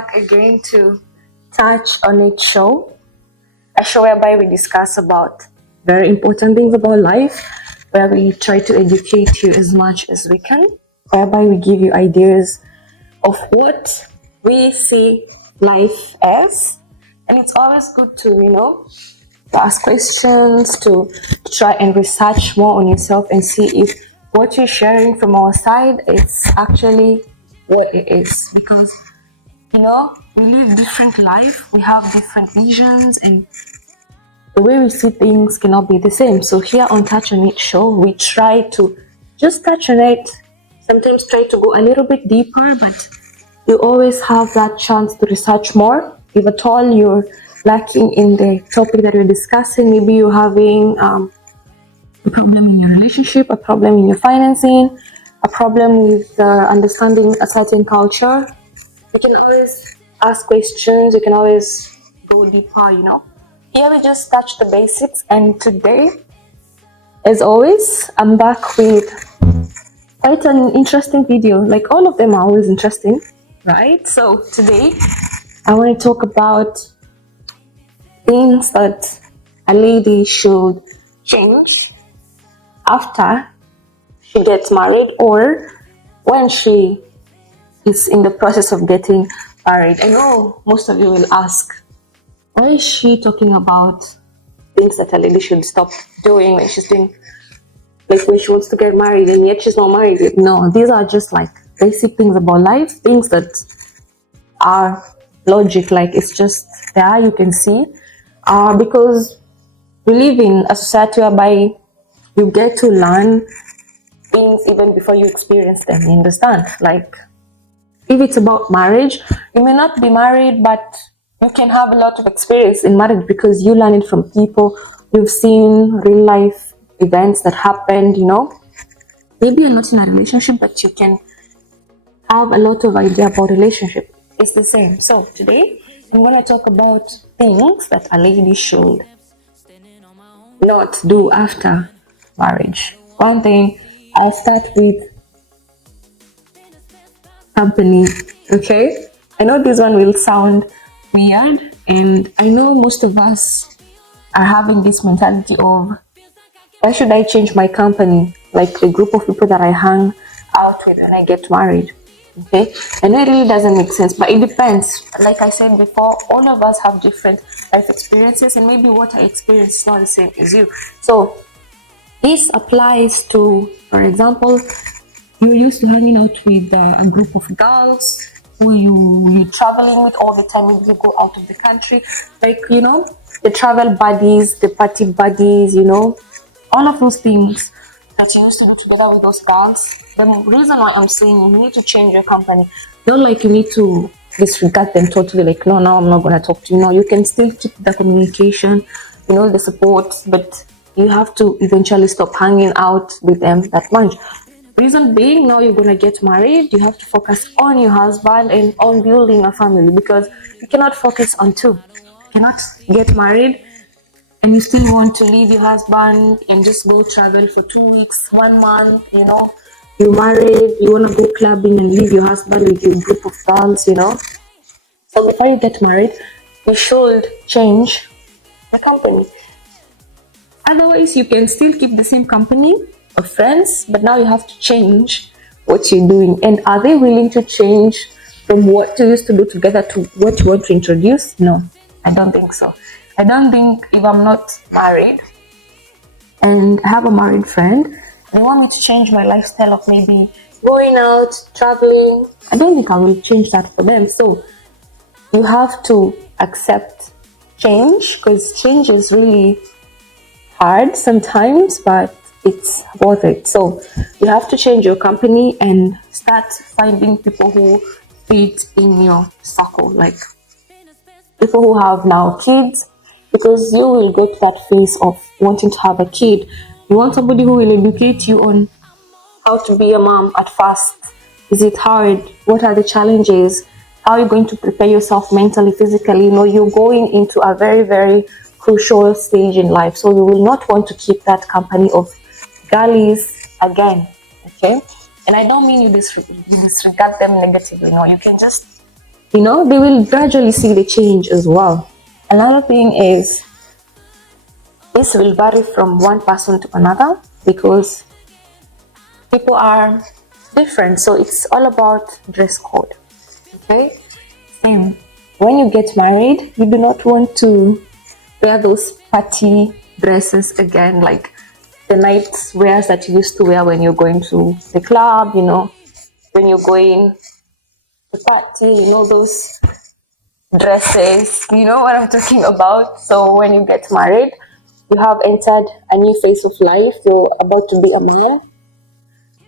back again to Touch on It show, a show whereby we discuss about very important things about life, where we try to educate you as much as we can, whereby we give you ideas of what we see life as. And it's always good to ask questions, to try and research more on yourself and see if what you're sharing from our side is actually what it is. Because we live different life, we have different visions, and the way we see things cannot be the same. So here on Touch on It show, we try to just touch on it, sometimes try to go a little bit deeper, but you always have that chance to research more. If at all you're lacking in the topic that we're discussing, maybe you're having a problem in your relationship, a problem in your financing, a problem with understanding a certain culture, you can always ask questions, you can always go deeper, Here we just touch the basics, and today, as always, I'm back with quite an interesting video. Like, all of them are always interesting, right? So today, I want to talk about things that a lady should change after she gets married or when she is in the process of getting married. I know most of you will ask, why is she talking about things that a lady should stop doing when she's doing, like when she wants to get married and yet she's not married yet? No, these are just like basic things about life, things that are logic, like it's just there, you can see. Because we live in a society whereby you get to learn things even before you experience them, you understand? Like, if it's about marriage, you may not be married, but you can have a lot of experience in marriage because you learn it from people. You've seen real life events that happened, Maybe you're not in a relationship, but you can have a lot of idea about relationship. It's the same. So today, I'm going to talk about things that a lady should not do after marriage. One thing, I'll start with company, okay? I know this one will sound weird, and I know most of us are having this mentality of, why should I change my company, like the group of people that I hang out with when I get married, okay? I know it really doesn't make sense, but it depends. Like I said before, all of us have different life experiences, and maybe what I experience is not the same as you. So this applies to, for example, you're used to hanging out with a group of girls who you're traveling with all the time. Maybe you go out of the country, like, the travel buddies, the party buddies, all of those things that you used to do together with those girls. The reason why I'm saying you need to change your company, not like you need to disregard them totally, like, no, now I'm not going to talk to you. No, you can still keep the communication, the support, but you have to eventually stop hanging out with them that much. Reason being, now you're going to get married, you have to focus on your husband and on building a family, because you cannot focus on two. You cannot get married and you still want to leave your husband and just go travel for 2 weeks, 1 month, You're married, you want to go clubbing and leave your husband with your group of girls, So before you get married, you should change the company. Otherwise, you can still keep the same company of friends, but now you have to change what you're doing. And are they willing to change from what you used to do together to what you want to introduce? No, I don't think so. I don't think, if I'm not married and I have a married friend, they want me to change my lifestyle of maybe going out, traveling, I don't think I will change that for them. So you have to accept change, because change is really hard sometimes, but it's worth it. So you have to change your company and start finding people who fit in your circle, like people who have now kids, because you will get that phase of wanting to have a kid. You want somebody who will educate you on how to be a mom at first. Is it hard? What are the challenges? How are you going to prepare yourself mentally, physically? You're going into a very, very crucial stage in life. So you will not want to keep that company of girlies again, okay? And I don't mean you disregard them negatively. No, you can just They will gradually see the change as well. Another thing is this will vary from one person to another because people are different. So it's all about dress code. Okay? Same. When you get married, you do not want to wear those party dresses again, like the night wears that you used to wear when you're going to the club, when you're going to party, those dresses, you know what I'm talking about. So when you get married, you have entered a new phase of life. You're about to be a man.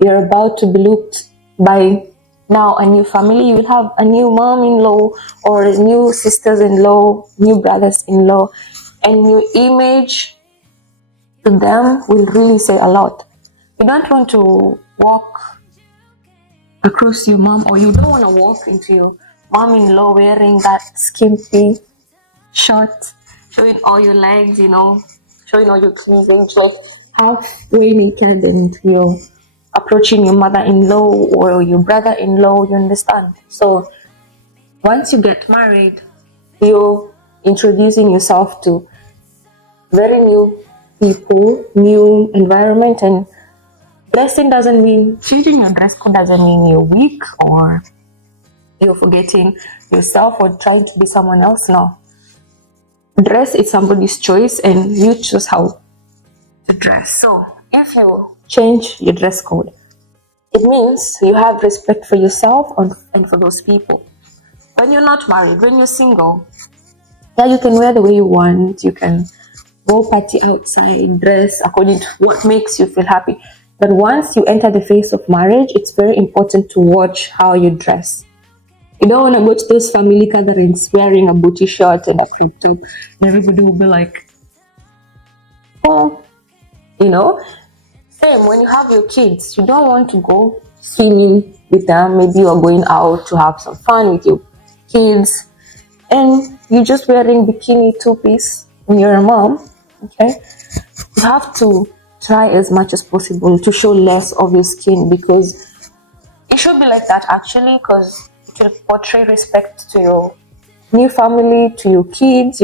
You're about to be looked by now a new family. You will have a new mom-in-law or new sisters-in-law, new brothers-in-law, and your image to them will really say a lot. You don't want to walk across your mom, or you don't want to walk into your mom-in-law wearing that skimpy short, showing all your legs, showing all your cleavage, like halfway naked, and you're approaching your mother-in-law or your brother-in-law, you understand? So once you get married, you're introducing yourself to very new people, new environment, and changing your dress code doesn't mean you're weak or you're forgetting yourself or trying to be someone else. No. Dress is somebody's choice and you choose how to dress. So if you change your dress code, it means you have respect for yourself and for those people. When you're not married, when you're single, yeah, you can wear the way you want. You can go party outside, dress according to what makes you feel happy. But once you enter the phase of marriage, it's very important to watch how you dress. You don't want to go to those family gatherings wearing a booty short and a crop top, and everybody will be like, oh, you know. Same when you have your kids, you don't want to go swimming with them. Maybe you are going out to have some fun with your kids, and you're just wearing bikini two-piece and you're a mom. Okay, you have to try as much as possible to show less of your skin, because it should be like that actually, because it will portray respect to your new family, to your kids,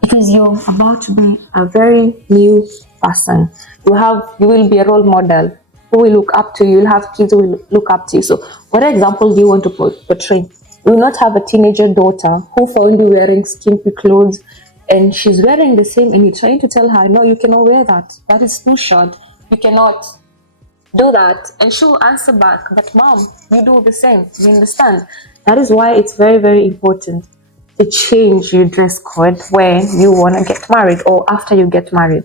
because you're about to be a very new person. You will be a role model who will look up to you. You'll have kids who will look up to you. So what example do you want to portray? You will not have a teenager daughter who found you wearing skimpy clothes and she's wearing the same, and you're trying to tell her, no, you cannot wear that. That is too short. You cannot do that. And she'll answer back, but mom, you do the same. You understand? That is why it's very, very important to change your dress code when you want to get married or after you get married.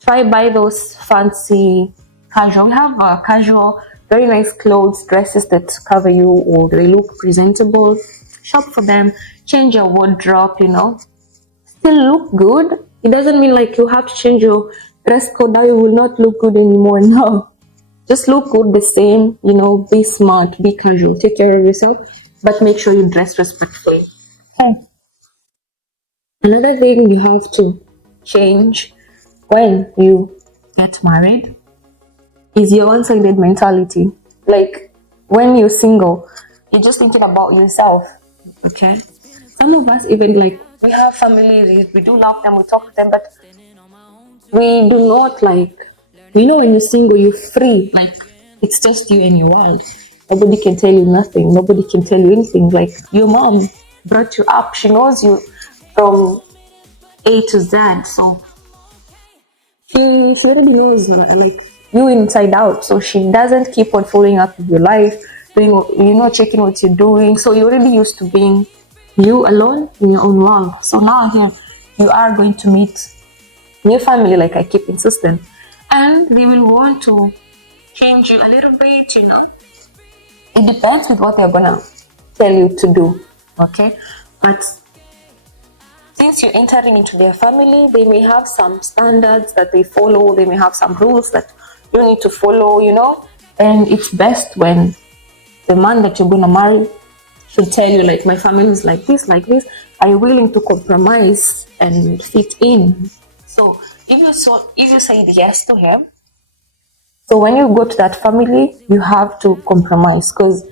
Try buy those fancy casual. We have casual, very nice clothes, dresses that cover you or they look presentable. Shop for them. Change your wardrobe, Still look good. It doesn't mean like you have to change your dress code now you will not look good anymore. No. Just look good the same, be smart, be casual, take care of yourself, but make sure you dress respectfully. Okay. Another thing you have to change when you get married is your one-sided mentality. Like when you're single, you're just thinking about yourself. Okay. Some of us even we have family, we do love them, we talk to them, but we do not when you're single, you're free. Like it's just you and your world. Nobody can tell you nothing. Nobody can tell you anything. Like your mom brought you up. She knows you from A to Z. So she already knows you inside out. So she doesn't keep on following up with your life, checking what you're doing. So you're already used to being you alone in your own world. So now here you are going to meet new family, like I keep insisting, and they will want to change you a little bit. It depends with what they're gonna tell you to do. Okay, but since you're entering into their family, they may have some standards that they follow. They may have some rules that you need to follow. And it's best when the man that you're gonna marry should tell you, like, my family is like this. Are you willing to compromise and fit in? So if you said yes to him, so when you go to that family, you have to compromise, because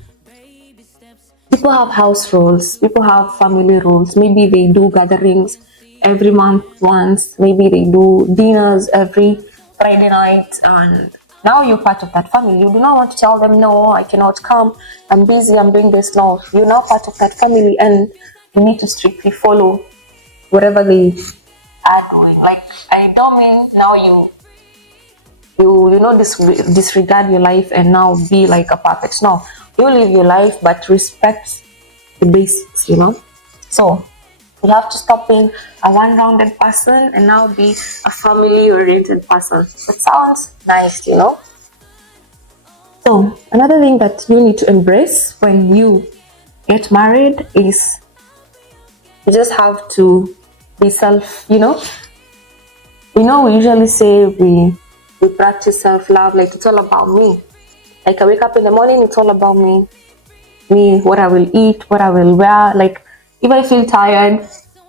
People have house rules, people have family rules. Maybe they do gatherings every month once, maybe they do dinners every Friday night, and now you're part of that family. You do not want to tell them, no, I cannot come, I'm busy, I'm doing this. No, you're now part of that family, and you need to strictly follow whatever they are doing. Like, I don't mean now disregard your life and now be like a puppet. No, you live your life but respect the basics, So you have to stop being a one-rounded person and now be a family-oriented person. It sounds nice, So another thing that you need to embrace when you get married is you just have to be self, we usually say we practice self-love, like it's all about me. Like I wake up in the morning, it's all about me, what I will eat, what I will wear. Like if I feel tired,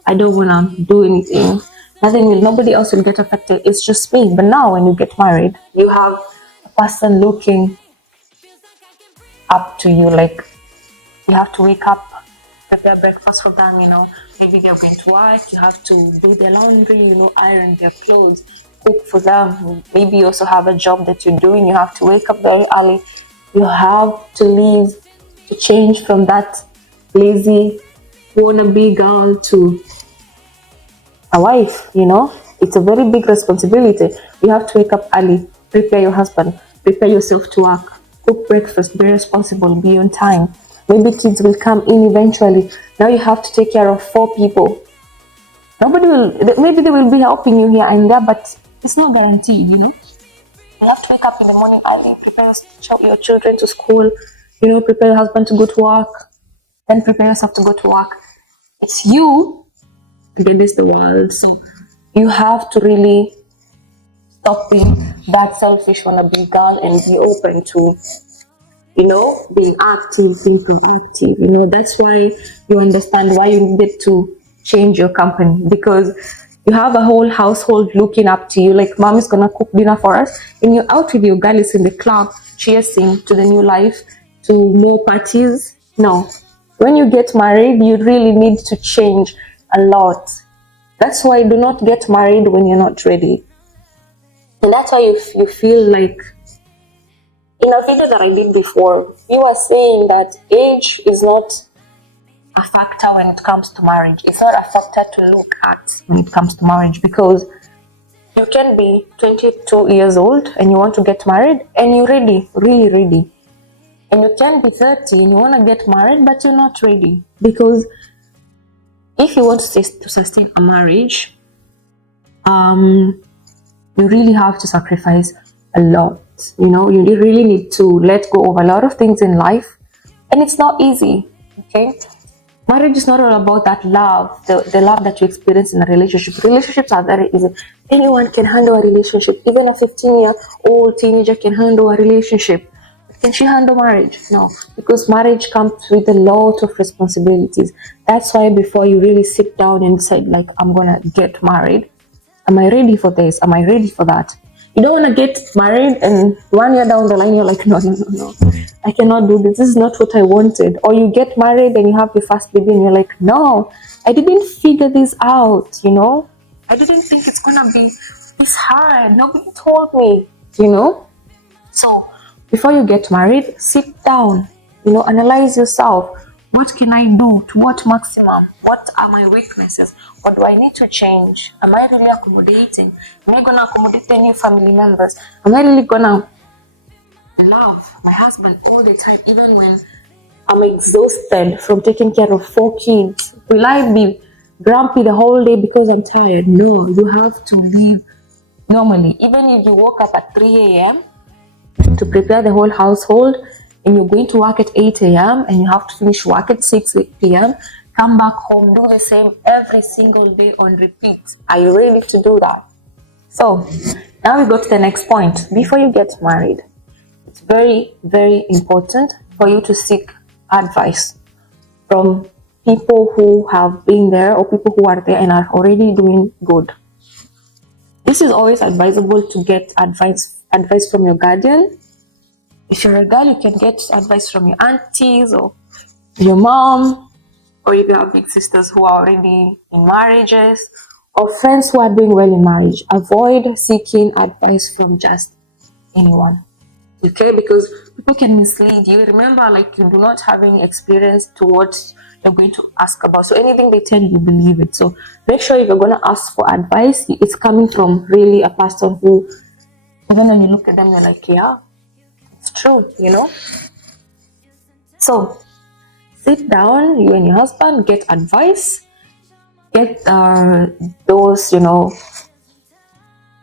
I don't want to do anything. Nobody else will get affected. It's just me. But now when you get married, you have a person looking up to you. Like you have to wake up, prepare breakfast for them, maybe they're going to work, you have to do their laundry, iron their clothes, cook for them. Maybe you also have a job that you're doing, you have to wake up very early, you have to leave, to change from that lazy wannabe girl to a wife, it's a very big responsibility. You have to wake up early, prepare your husband, prepare yourself to work, cook breakfast, be responsible, be on time. Maybe kids will come in eventually. Now you have to take care of 4 people. Maybe they will be helping you here and there, but it's not guaranteed, You have to wake up in the morning early, prepare your children to school, prepare your husband to go to work, then prepare yourself to go to work. It's you against the world. So you have to really stop being that selfish wannabe girl and be open to being active, being proactive. That's why you understand why you needed to change your company, because you have a whole household looking up to you. Like, mom is gonna cook dinner for us, and you're out with your girls in the club, cheering to the new life, to more parties. No, when you get married, you really need to change a lot. That's why do not get married when you're not ready, and that's why you feel like. In a video that I did before, you were saying that age is not a factor when it comes to marriage. It's not a factor to look at when it comes to marriage, because you can be 22 years old and you want to get married and you're ready, really ready. And you can be 30 and you want to get married but you're not ready. Because if you want to sustain a marriage, you really have to sacrifice a lot. You really need to let go of a lot of things in life, and it's not easy. Okay, marriage is not all about that love, the love that you experience in a relationship. Relationships are very easy. Anyone can handle a relationship. Even a 15-year-old teenager can handle a relationship. Can she handle marriage? No, because marriage comes with a lot of responsibilities. That's why before you really sit down and decide, like, I'm gonna get married, am I ready for this? Am I ready for that? You don't want to get married and 1 year down the line you're like, no, I cannot do this. This is not what I wanted. Or you get married and you have your first baby and you're like, no, I didn't figure this out, I didn't think it's gonna be this hard. Nobody told me, So before you get married, sit down, analyze yourself. What can I do? To what maximum? What are my weaknesses? What do I need to change? Am I really accommodating? Am I going to accommodate the new family members? Am I really going to love my husband all the time, even when I'm exhausted from taking care of 4 kids? Will I be grumpy the whole day because I'm tired? No, you have to live normally. Even if you woke up at 3 a.m. to prepare the whole household, and you're going to work at 8 a.m. and you have to finish work at 6 p.m., come back home, do the same every single day on repeat. Are you ready to do that? So now we go to the next point. Before you get married, it's very, very important for you to seek advice from people who have been there or people who are there and are already doing good. This is always advisable to get advice from your guardian. If you're a girl, you can get advice from your aunties or your mom, or if you have big sisters who are already in marriages, or friends who are doing well in marriage, avoid seeking advice from just anyone. Okay, because people can mislead you. Remember, like, you do not have any experience to what you're going to ask about. So anything they tell you, believe it. So make sure if you're going to ask for advice, it's coming from really a person who, even when you look at them, you're like, yeah, it's true, you know. So sit down, you and your husband, get advice, get those,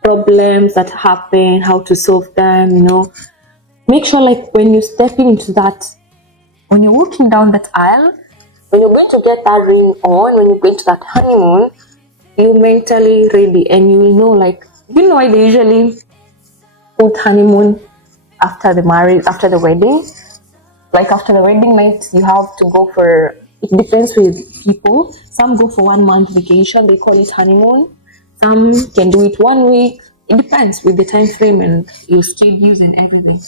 problems that happen, how to solve them, Make sure, like, when you're stepping into that, when you're walking down that aisle, when you're going to get that ring on, when you're going to that honeymoon, you're mentally ready, and you will know, like, why they usually put honeymoon after the marriage, after the wedding. Like, after the wedding night, you have to go for, it depends with people. Some go for 1 month vacation, they call it honeymoon. Some can do it 1 week. It depends with the time frame and your schedules and everything.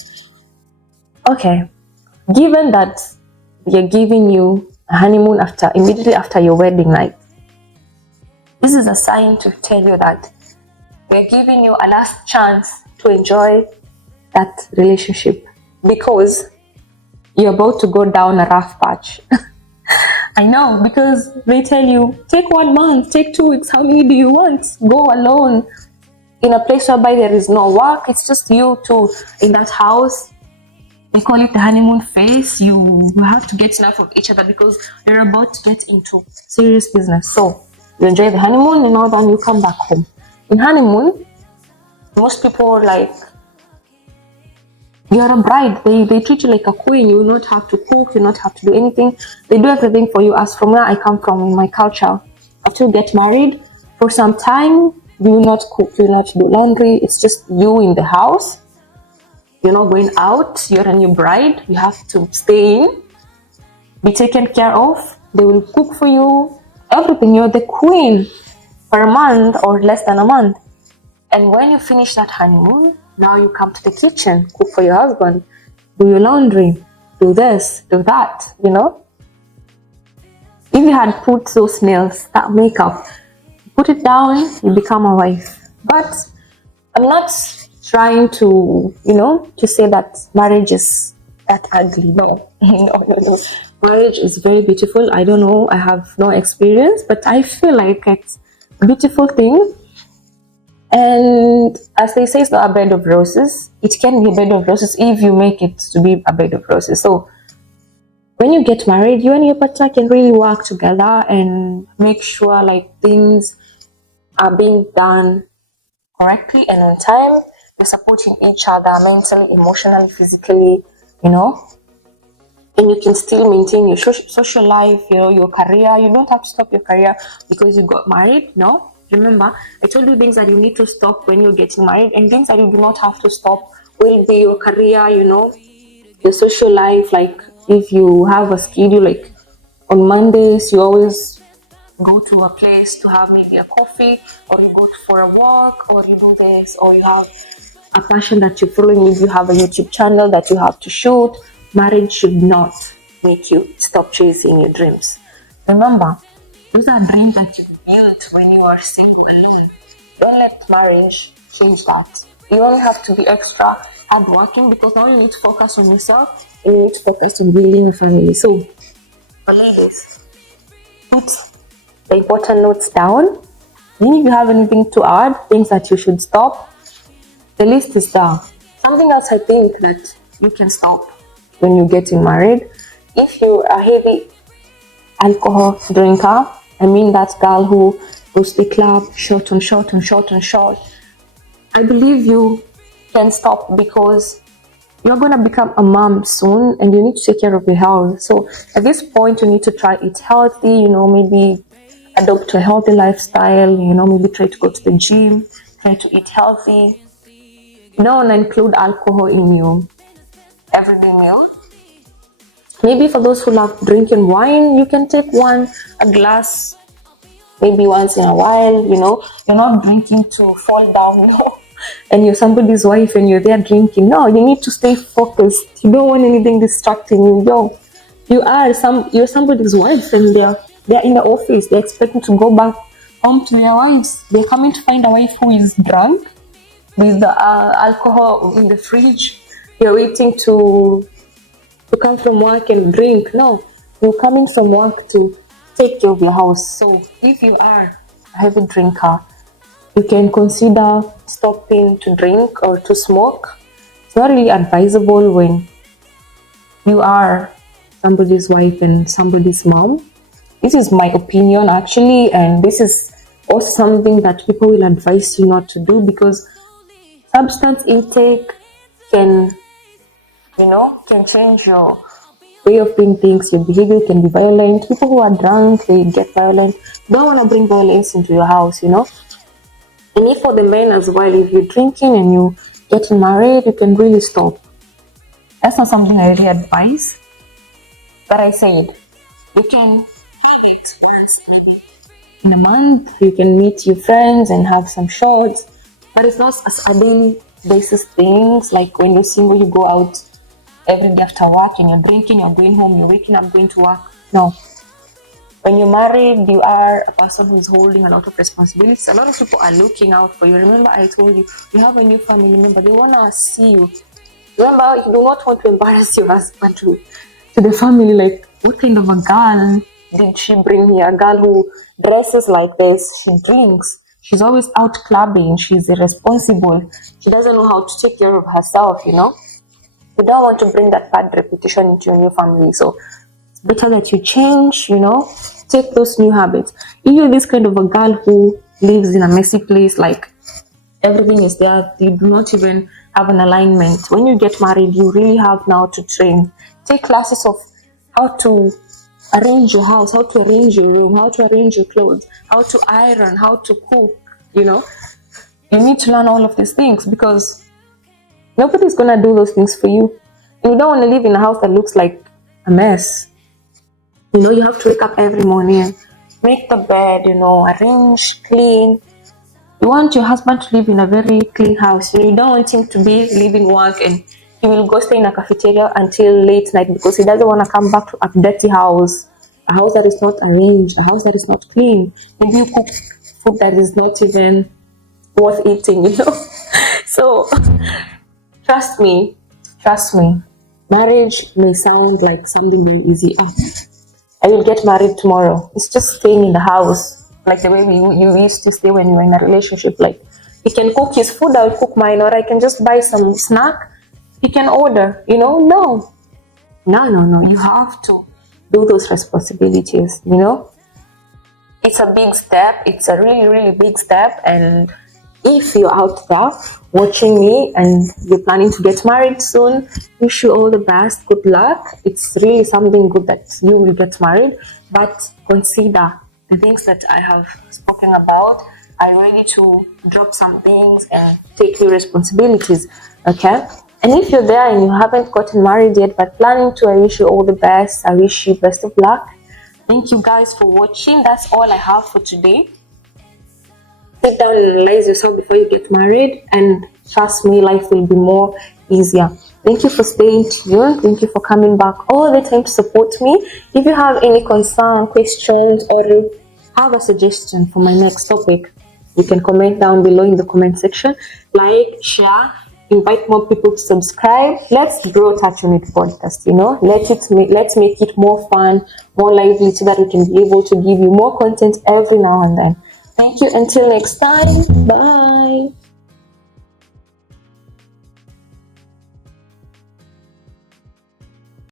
Okay, given that they're giving you a honeymoon immediately after your wedding night, this is a sign to tell you that they're giving you a last chance to enjoy that relationship, because you're about to go down a rough patch. I know, because they tell you, take 1 month, take 2 weeks, how many do you want? Go alone in a place whereby there is no work, it's just you two in that house. They call it the honeymoon phase. You have to get enough of each other because you're about to get into serious business. So you enjoy the honeymoon and all that, you come back home. In honeymoon, most people, like, you're a bride. They treat you like a queen. You will not have to cook, you will not have to do anything. They do everything for you. As from where I come from, in my culture, after you get married, for some time, you will not cook, you will not do laundry. It's just you in the house. You're not going out. You're a new bride. You have to stay in, be taken care of. They will cook for you, everything. You're the queen for a month or less than a month. And when you finish that honeymoon, now you come to the kitchen, cook for your husband, do your laundry, do this, do that, If you had put those nails, that makeup, put it down, you become a wife. But I'm not trying to, to say that marriage is that ugly. No. No. Marriage is very beautiful. I don't know. I have no experience, but I feel like it's a beautiful thing. And as they say, it's not a bed of roses. It can be a bed of roses if you make it to be a bed of roses. So when you get married, you and your partner can really work together and make sure, like, things are being done correctly and on time. You're supporting each other mentally, emotionally, physically, and you can still maintain your social life, your career. You don't have to stop your career because you got married. No. Remember, I told you things that you need to stop when you're getting married, and things that you do not have to stop will be your career, your social life. Like, if you have a schedule, like on Mondays, you always go to a place to have maybe a coffee, or you go for a walk, or you do this, or you have a passion that you're following. If you have a YouTube channel that you have to shoot, marriage should not make you stop chasing your dreams. Remember, those are dreams that you built when you are single alone. Don't let marriage change that. You only have to be extra hardworking, because now you need to focus on yourself and you need to focus on building a family. So, ladies, put the important notes down. And if you have anything to add, things that you should stop, the list is there. Something else I think that you can stop when you're getting married. If you're a heavy alcohol drinker, I mean that girl who goes to the club, short on short on short on short, I believe you can stop, because you're going to become a mom soon and you need to take care of your health. So at this point, you need to try eat healthy, maybe adopt a healthy lifestyle, maybe try to go to the gym, try to eat healthy. Don't include alcohol in your everyday meal. Maybe for those who love drinking wine, you can take a glass, maybe once in a while, You're not drinking to fall down, and you're somebody's wife and you're there drinking. No, you need to stay focused. You don't want anything distracting you. You're somebody's wife, and they're in the office. They're expecting to go back home to their wives. They're coming to find a wife who is drunk with the alcohol in the fridge. You're waiting to come from work and drink. No, you're coming from work to take care of your house. So if you are a heavy drinker, you can consider stopping to drink or to smoke. It's not really advisable when you are somebody's wife and somebody's mom. This is my opinion actually, and this is also something that people will advise you not to do, because substance intake can change your way of doing things. Your behavior can be violent. People who are drunk, they get violent. You don't want to bring violence into your house, And if for the men as well, if you're drinking and you getting married, you can really stop. That's not something I really advise. But I said, you can have it once in a month. You can meet your friends and have some shots, but it's not a daily basis things. Like when you're single, you go out every day after work and you're drinking, you're going home, you're waking up, going to work. No. When you're married, you are a person who's holding a lot of responsibilities. A lot of people are looking out for you. Remember, I told you, you have a new family member. They want to see you. Remember, you do not want to embarrass your husband to the family. Like, what kind of a girl did she bring here? A girl who dresses like this, she drinks, she's always out clubbing, she's irresponsible, she doesn't know how to take care of herself, You don't want to bring that bad reputation into your new family. So it's better that you change, take those new habits. If you're this kind of a girl who lives in a messy place, like everything is there, you do not even have an alignment. When you get married, you really have now to train. Take classes of how to arrange your house, how to arrange your room, how to arrange your clothes, how to iron, how to cook, You need to learn all of these things, because nobody's going to do those things for you. And you don't want to live in a house that looks like a mess. You have to wake up every morning, make the bed, arrange, clean. You want your husband to live in a very clean house. You don't want him to be leaving work and he will go stay in a cafeteria until late night because he doesn't want to come back to a dirty house, a house that is not arranged, a house that is not clean. Maybe you cook food that is not even worth eating, So trust me, marriage may sound like something very easy. I will get married tomorrow. It's just staying in the house, like the way you used to stay when you were in a relationship. Like, he can cook his food, I'll cook mine, or I can just buy some snack. He can order, No. You have to do those responsibilities, It's a big step. It's a really, really big step. And if you're out there watching me and you're planning to get married soon, wish you all the best. Good luck. It's really something good that you will get married, but consider the things that I have spoken about. Are you ready to drop some things and take your responsibilities? Okay? And if you're there and you haven't gotten married yet but planning to, I wish you all the best. I wish you best of luck. Thank you guys for watching. That's all I have for today. Sit down and analyze yourself before you get married, and trust me, life will be more easier. Thank you for staying tuned. Thank you for coming back all the time to support me. If you have any concern, questions, or have a suggestion for my next topic, you can comment down below in the comment section. Like, share, invite more people to subscribe. Let's grow Touch on It podcast, Let's make it more fun, more lively, so that we can be able to give you more content every now and then. Thank you. Until next time. Bye.